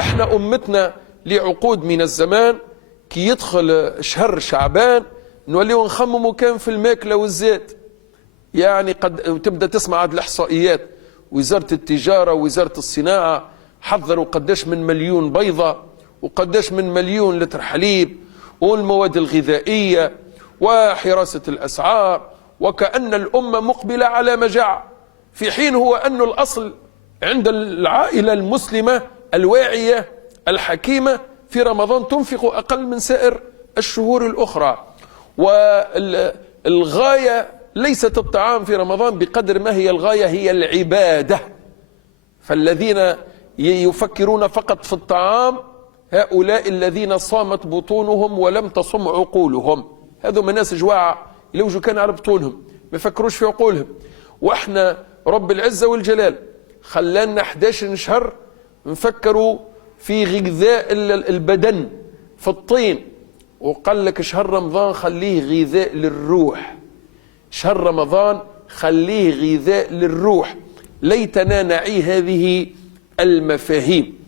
احنا أمتنا لعقود من الزمان كي يدخل شهر شعبان نوليو نخمموا كان في الماكلة والزيت. يعني قد تبدأ تسمع هذه الإحصائيات، وزارة التجارة ووزارة الصناعة حذروا قداش من مليون بيضة وقداش من مليون لتر حليب والمواد الغذائية وحراسة الأسعار، وكأن الأمة مقبلة على مجاعة، في حين هو أن الأصل عند العائلة المسلمة الواعية الحكيمة في رمضان تنفق أقل من سائر الشهور الأخرى. والغاية ليست الطعام في رمضان بقدر ما هي الغاية هي العبادة. فالذين يفكرون فقط في الطعام هؤلاء الذين صامت بطونهم ولم تصم عقولهم، هذو ناس جواعة لو كان على بطونهم ما يفكروش في عقولهم. واحنا رب العزة والجلال خلانا 11 شهر نفكروا في غذاء البدن في الطين، وقال لك شهر رمضان خليه غذاء للروح، شهر رمضان خليه غذاء للروح. ليتنا نعي هذه المفاهيم.